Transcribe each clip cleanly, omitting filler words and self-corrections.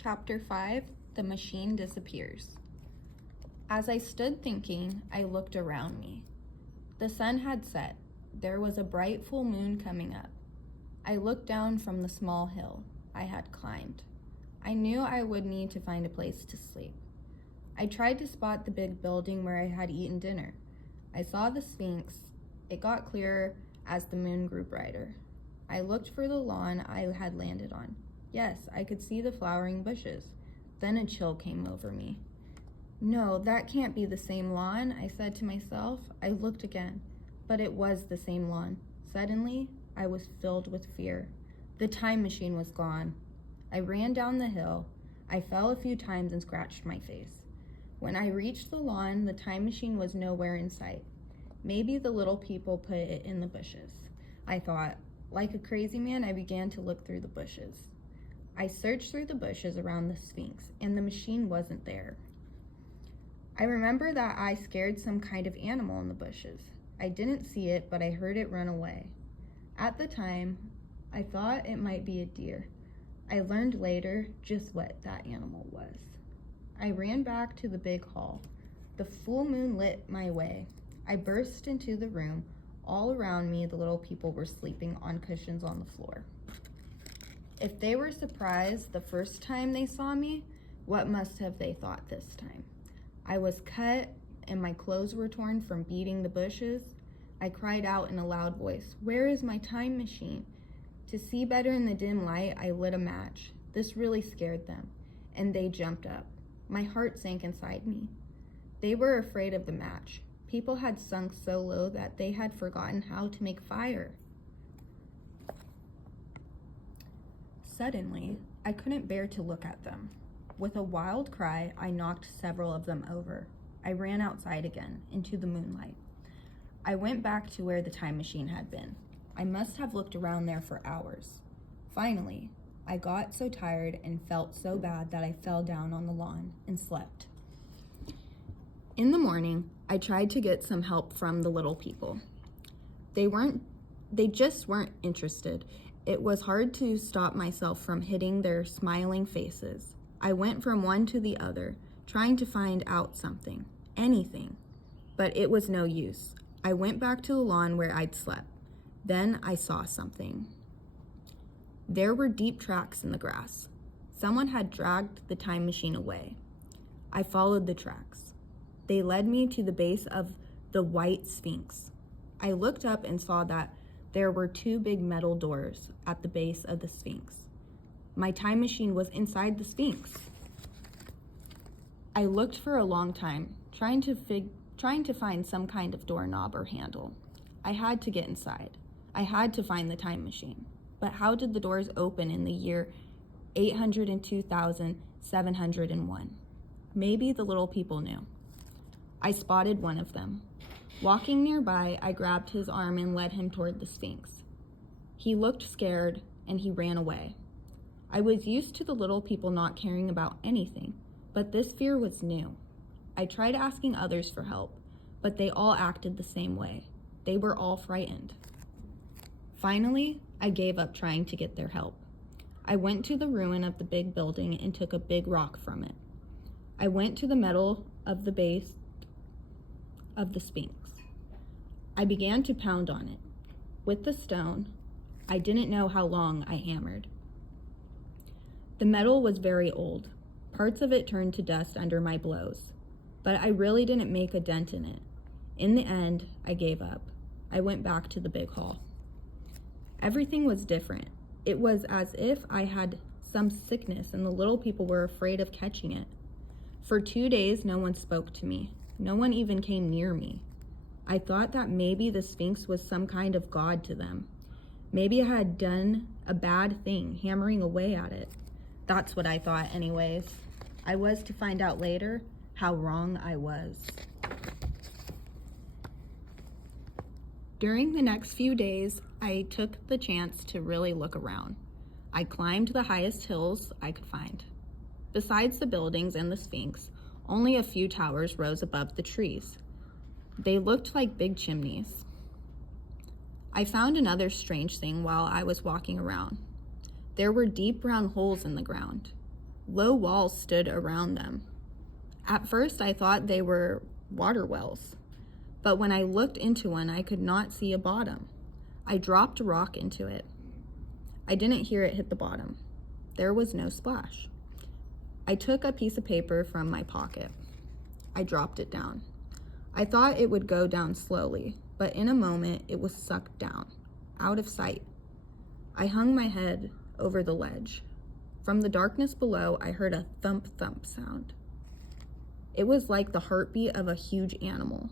Chapter 5, The Machine Disappears. As I stood thinking, I looked around me. The sun had set. There was a bright full moon coming up. I looked down from the small hill I had climbed. I knew I would need to find a place to sleep. I tried to spot the big building where I had eaten dinner. I saw the Sphinx. It got clearer as the moon grew brighter. I looked for the lawn I had landed on. Yes, I could see the flowering bushes. Then a chill came over me. No, that can't be the same lawn, I said to myself. I looked again, but it was the same lawn. Suddenly, I was filled with fear. The time machine was gone. I ran down the hill. I fell a few times and scratched my face. When I reached the lawn, the time machine was nowhere in sight. Maybe the little people put it in the bushes, I thought. Like a crazy man, I began to look through the bushes. I searched through the bushes around the Sphinx, and the machine wasn't there. I remember that I scared some kind of animal in the bushes. I didn't see it, but I heard it run away. At the time, I thought it might be a deer. I learned later just what that animal was. I ran back to the big hall. The full moon lit my way. I burst into the room. All around me, the little people were sleeping on cushions on the floor. If they were surprised the first time they saw me, what must have they thought this time? I was cut and my clothes were torn from beating the bushes. I cried out in a loud voice, "Where is my time machine?" To see better in the dim light, I lit a match. This really scared them, and they jumped up. My heart sank inside me. They were afraid of the match. People had sunk so low that they had forgotten how to make fire. Suddenly, I couldn't bear to look at them. With a wild cry, I knocked several of them over. I ran outside again, into the moonlight. I went back to where the time machine had been. I must have looked around there for hours. Finally, I got so tired and felt so bad that I fell down on the lawn and slept. In the morning, I tried to get some help from the little people. They just weren't interested. It was hard to stop myself from hitting their smiling faces. I went from one to the other, trying to find out something, anything, but it was no use. I went back to the lawn where I'd slept. Then I saw something. There were deep tracks in the grass. Someone had dragged the time machine away. I followed the tracks. They led me to the base of the white Sphinx. I looked up and saw that there were two big metal doors at the base of the Sphinx. My time machine was inside the Sphinx. I looked for a long time, trying to find some kind of doorknob or handle. I had to get inside. I had to find the time machine. But how did the doors open in the year 802,701? Maybe the little people knew. I spotted one of them. Walking nearby, I grabbed his arm and led him toward the Sphinx. He looked scared and he ran away. I was used to the little people not caring about anything, but this fear was new. I tried asking others for help, but they all acted the same way. They were all frightened. Finally, I gave up trying to get their help. I went to the ruin of the big building and took a big rock from it. I went to the metal of the base of the Sphinx. I began to pound on it. With the stone, I didn't know how long I hammered. The metal was very old. Parts of it turned to dust under my blows, but I really didn't make a dent in it. In the end, I gave up. I went back to the big hall. Everything was different. It was as if I had some sickness and the little people were afraid of catching it. For 2 days, no one spoke to me. No one even came near me. I thought that maybe the Sphinx was some kind of god to them. Maybe I had done a bad thing, hammering away at it. That's what I thought anyways. I was to find out later how wrong I was. During the next few days, I took the chance to really look around. I climbed the highest hills I could find. Besides the buildings and the Sphinx, only a few towers rose above the trees. They looked like big chimneys. I found another strange thing while I was walking around. There were deep brown holes in the ground. Low walls stood around them. At first, I thought they were water wells, but when I looked into one, I could not see a bottom. I dropped a rock into it. I didn't hear it hit the bottom. There was no splash. I took a piece of paper from my pocket. I dropped it down. I thought it would go down slowly, but in a moment, it was sucked down, out of sight. I hung my head over the ledge. From the darkness below, I heard a thump-thump sound. It was like the heartbeat of a huge animal.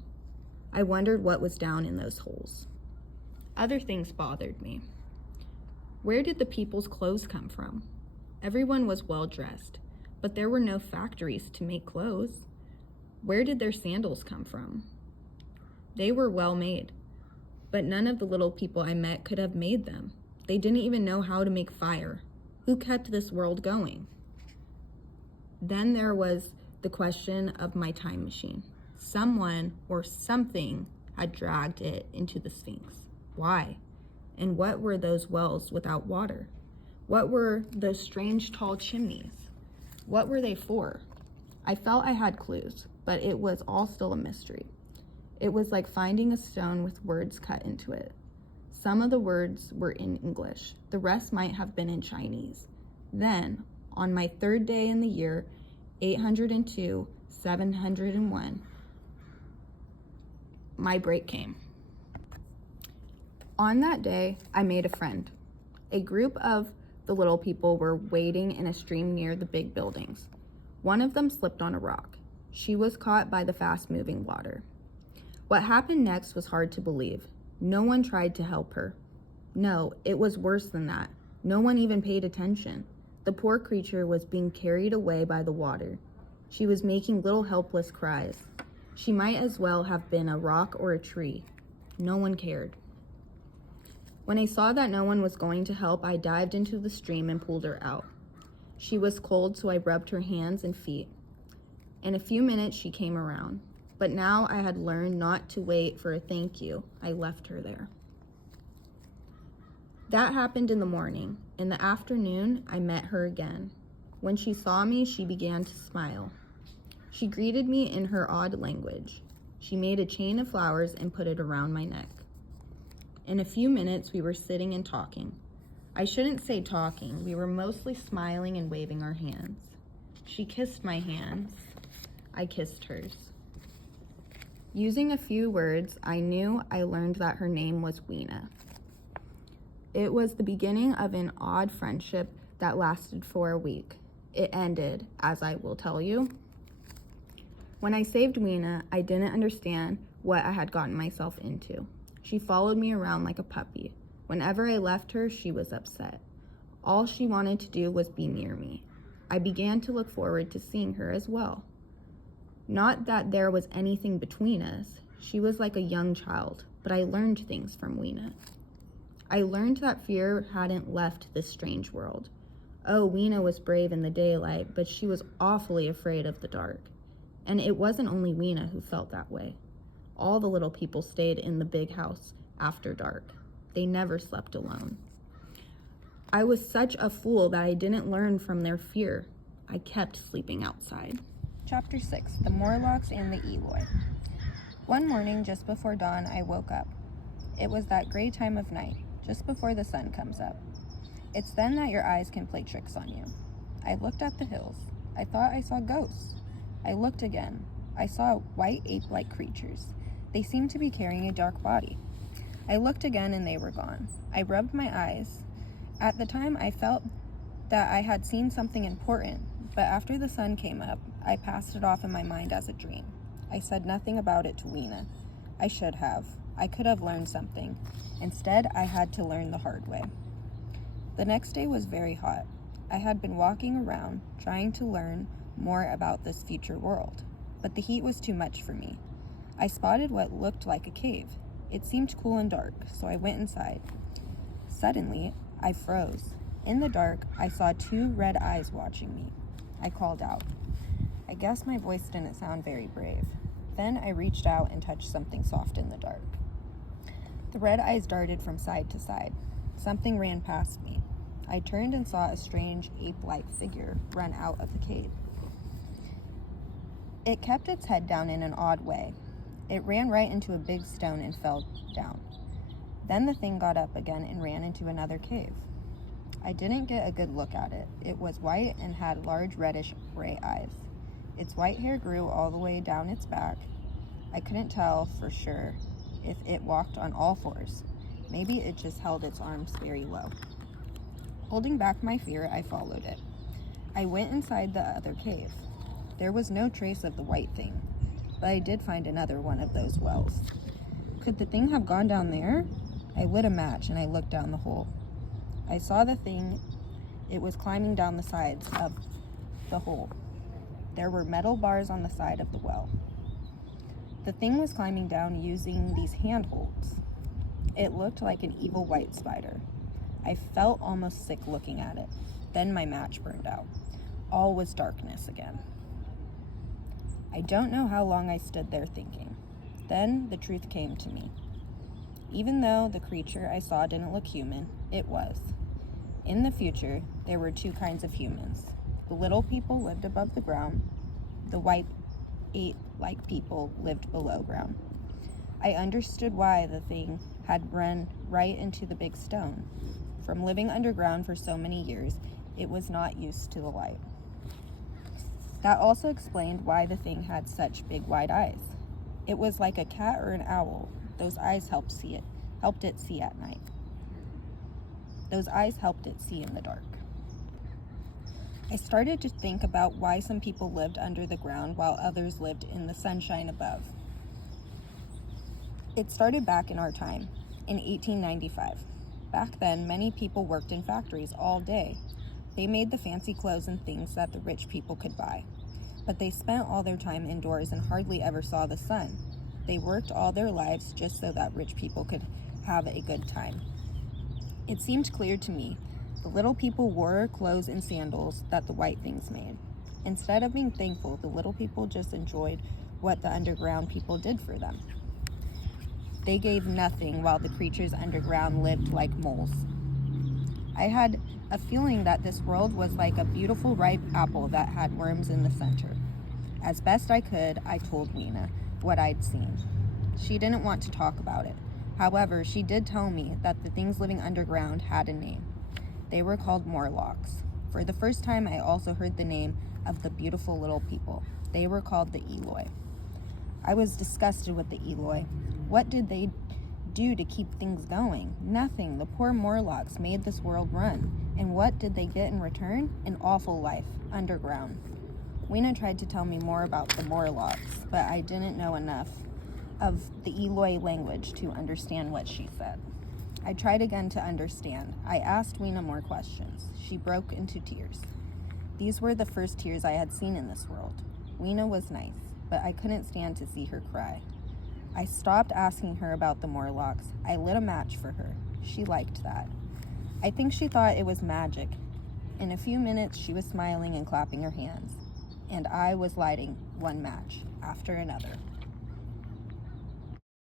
I wondered what was down in those holes. Other things bothered me. Where did the people's clothes come from? Everyone was well dressed, but there were no factories to make clothes. Where did their sandals come from? They were well made, but none of the little people I met could have made them. They didn't even know how to make fire. Who kept this world going? Then there was the question of my time machine. Someone or something had dragged it into the Sphinx. Why? And what were those wells without water? What were those strange tall chimneys? What were they for? I felt I had clues, but it was all still a mystery. It was like finding a stone with words cut into it. Some of the words were in English. The rest might have been in Chinese. Then, on my third day in the year, 802, 701, my break came. On that day, I made a friend. A group of the little people were wading in a stream near the big buildings. One of them slipped on a rock. She was caught by the fast-moving water. What happened next was hard to believe. No one tried to help her. No, it was worse than that. No one even paid attention. The poor creature was being carried away by the water. She was making little helpless cries. She might as well have been a rock or a tree. No one cared. When I saw that no one was going to help, I dived into the stream and pulled her out. She was cold, so I rubbed her hands and feet. In a few minutes, she came around. But now I had learned not to wait for a thank you. I left her there. That happened in the morning. In the afternoon, I met her again. When she saw me, she began to smile. She greeted me in her odd language. She made a chain of flowers and put it around my neck. In a few minutes, we were sitting and talking. I shouldn't say talking. We were mostly smiling and waving our hands. She kissed my hands. I kissed hers. Using a few words, I knew I learned that her name was Weena. It was the beginning of an odd friendship that lasted for a week. It ended, as I will tell you. When I saved Weena, I didn't understand what I had gotten myself into. She followed me around like a puppy. Whenever I left her, she was upset. All she wanted to do was be near me. I began to look forward to seeing her as well. Not that there was anything between us. She was like a young child, but I learned things from Weena. I learned that fear hadn't left this strange world. Oh, Weena was brave in the daylight, but she was awfully afraid of the dark. And it wasn't only Weena who felt that way. All the little people stayed in the big house after dark. They never slept alone. I was such a fool that I didn't learn from their fear. I kept sleeping outside. Chapter 6, The Morlocks and the Eloy. One morning, just before dawn, I woke up. It was that gray time of night, just before the sun comes up. It's then that your eyes can play tricks on you. I looked at the hills. I thought I saw ghosts. I looked again. I saw white ape-like creatures. They seemed to be carrying a dark body. I looked again and they were gone. I rubbed my eyes. At the time, I felt that I had seen something important, but after the sun came up, I passed it off in my mind as a dream. I said nothing about it to Weena. I should have. I could have learned something. Instead, I had to learn the hard way. The next day was very hot. I had been walking around, trying to learn more about this future world, but the heat was too much for me. I spotted what looked like a cave. It seemed cool and dark, so I went inside. Suddenly, I froze. In the dark, I saw two red eyes watching me. I called out. I guess my voice didn't sound very brave. Then I reached out and touched something soft in the dark. The red eyes darted from side to side. Something ran past me. I turned and saw a strange ape-like figure run out of the cave. It kept its head down in an odd way. It ran right into a big stone and fell down. Then the thing got up again and ran into another cave. I didn't get a good look at it. It was white and had large reddish gray eyes. Its white hair grew all the way down its back. I couldn't tell for sure if it walked on all fours. Maybe it just held its arms very low. Holding back my fear, I followed it. I went inside the other cave. There was no trace of the white thing, but I did find another one of those wells. Could the thing have gone down there? I lit a match and I looked down the hole. I saw the thing. It was climbing down the sides of the hole. There were metal bars on the side of the well. The thing was climbing down using these handholds. It looked like an evil white spider. I felt almost sick looking at it. Then my match burned out. All was darkness again. I don't know how long I stood there thinking. Then the truth came to me. Even though the creature I saw didn't look human, it was. In the future, there were two kinds of humans. The little people lived above the ground. The white ape-like people lived below ground. I understood why the thing had run right into the big stone. From living underground for so many years, it was not used to the light. That also explained why the thing had such big wide eyes. It was like a cat or an owl. Those eyes helped it see at night. Those eyes helped it see in the dark. I started to think about why some people lived under the ground while others lived in the sunshine above. It started back in our time, in 1895. Back then, many people worked in factories all day. They made the fancy clothes and things that the rich people could buy. But they spent all their time indoors and hardly ever saw the sun. They worked all their lives just so that rich people could have a good time. It seemed clear to me the little people wore clothes and sandals that the white things made. Instead of being thankful, the little people just enjoyed what the underground people did for them. They gave nothing while the creatures underground lived like moles. I had a feeling that this world was like a beautiful ripe apple that had worms in the center. As best I could, I told Weena what I'd seen. She didn't want to talk about it. However, she did tell me that the things living underground had a name. They were called Morlocks. For the first time, I also heard the name of the beautiful little people. They were called the Eloi. I was disgusted with the Eloi. What did they do to keep things going? Nothing. The poor Morlocks made this world run. And what did they get in return? An awful life, underground. Weena tried to tell me more about the Morlocks, but I didn't know enough of the Eloi language to understand what she said. I tried again to understand. I asked Weena more questions. She broke into tears. These were the first tears I had seen in this world. Weena was nice, but I couldn't stand to see her cry. I stopped asking her about the Morlocks. I lit a match for her. She liked that. I think she thought it was magic. In a few minutes, she was smiling and clapping her hands, and I was lighting one match after another.